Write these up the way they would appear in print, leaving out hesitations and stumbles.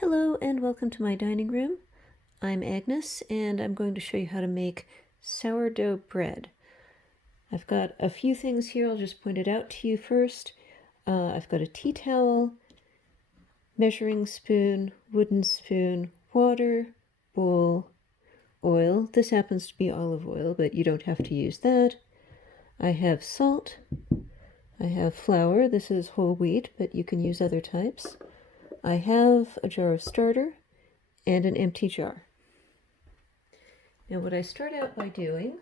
Hello and welcome to my dining room. I'm Agnes and I'm going to show you how to make sourdough bread. I've got a few things here. I'll just point it out to you first. I've got a tea towel, measuring spoon, wooden spoon, water, bowl, oil. This happens to be olive oil, but you don't have to use that. I have salt. I have flour. This is whole wheat, but you can use other types. I have a jar of starter and an empty jar. Now what I start out by doing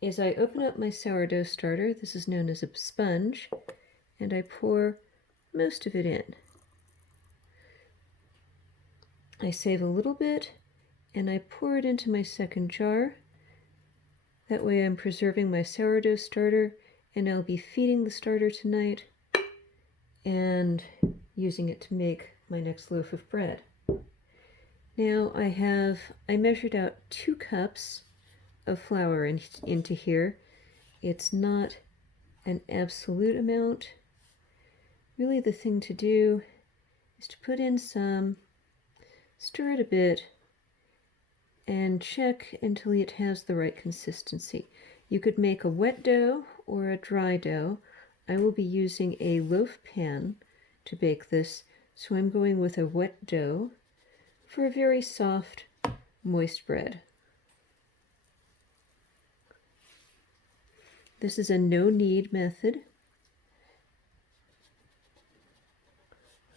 is I open up my sourdough starter, this is known as a sponge, and I pour most of it in. I save a little bit and I pour it into my second jar. That way I'm preserving my sourdough starter, and I'll be feeding the starter tonight and using it to make my next loaf of bread. Now I measured out 2 cups of flour into here. It's not an absolute amount. Really the thing to do is to put in some, stir it a bit, and check until it has the right consistency. You could make a wet dough or a dry dough. I will be using a loaf pan to bake this, so I'm going with a wet dough for a very soft, moist bread. This is a no-knead method.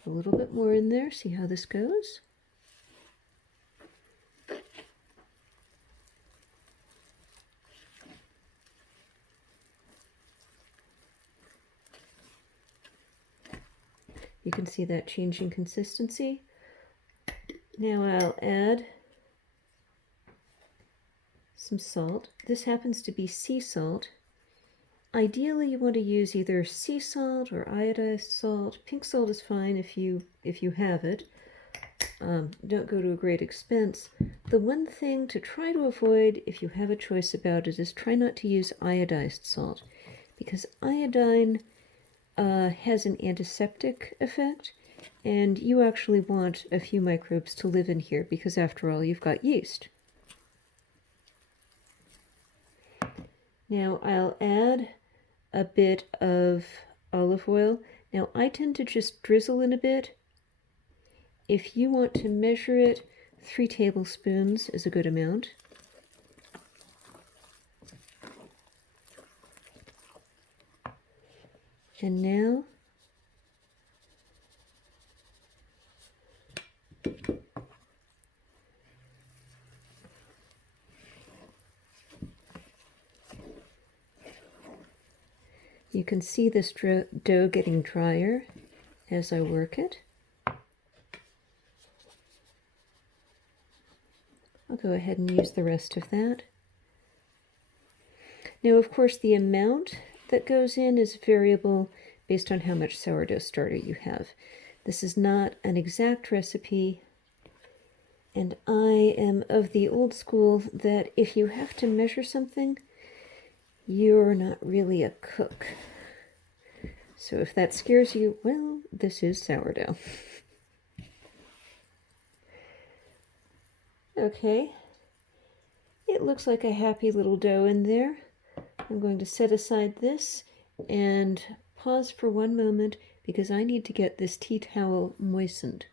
A little bit more in there, see how this goes. You can see that change in consistency. Now I'll add some salt. This happens to be sea salt. Ideally you want to use either sea salt or iodized salt. Pink salt is fine if you have it. Don't go to a great expense. The one thing to try to avoid if you have a choice about it is try not to use iodized salt, because iodine has an antiseptic effect, and you actually want a few microbes to live in here because after all you've got yeast. Now I'll add a bit of olive oil. Now I tend to just drizzle in a bit. If you want to measure it, 3 tablespoons is a good amount. And now you can see this dough getting drier as I work it. I'll go ahead and use the rest of that. Now, of course, the amount that goes in is variable based on how much sourdough starter you have. This is not an exact recipe, and I am of the old school that if you have to measure something, you're not really a cook. So if that scares you, well, this is sourdough. Okay, it looks like a happy little dough in there. I'm going to set aside this and pause for one moment because I need to get this tea towel moistened.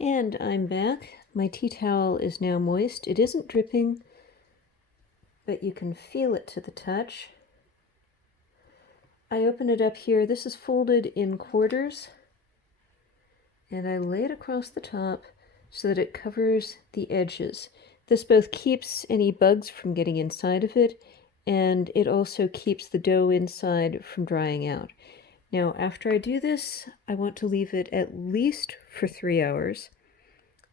And I'm back. My tea towel is now moist. It isn't dripping, but you can feel it to the touch. I open it up here. This is folded in quarters, and I lay it across the top so that it covers the edges. This both keeps any bugs from getting inside of it, and it also keeps the dough inside from drying out. Now, after I do this, I want to leave it at least for 3 hours.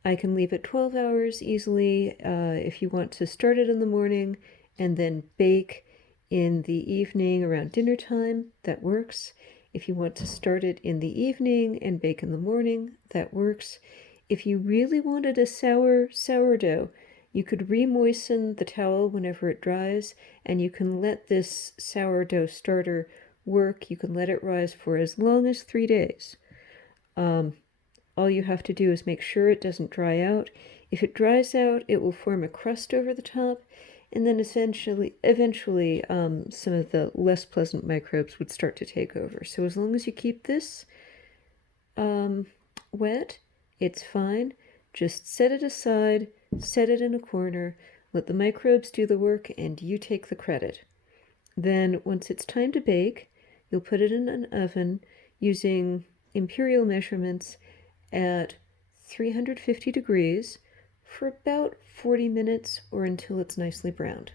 I can leave it 12 hours easily if you want to start it in the morning and then bake in the evening around dinner time, that works. If you want to start it in the evening and bake in the morning, that works. If you really wanted a sourdough, you could re-moisten the towel whenever it dries, and you can let this sourdough starter work. You can let it rise for as long as 3 days. All you have to do is make sure it doesn't dry out. If it dries out, it will form a crust over the top, and then eventually, some of the less pleasant microbes would start to take over. So as long as you keep this wet, it's fine. Just set it aside, set it in a corner, let the microbes do the work, and you take the credit. Then, once it's time to bake, you'll put it in an oven using imperial measurements at 350 degrees for about 40 minutes or until it's nicely browned.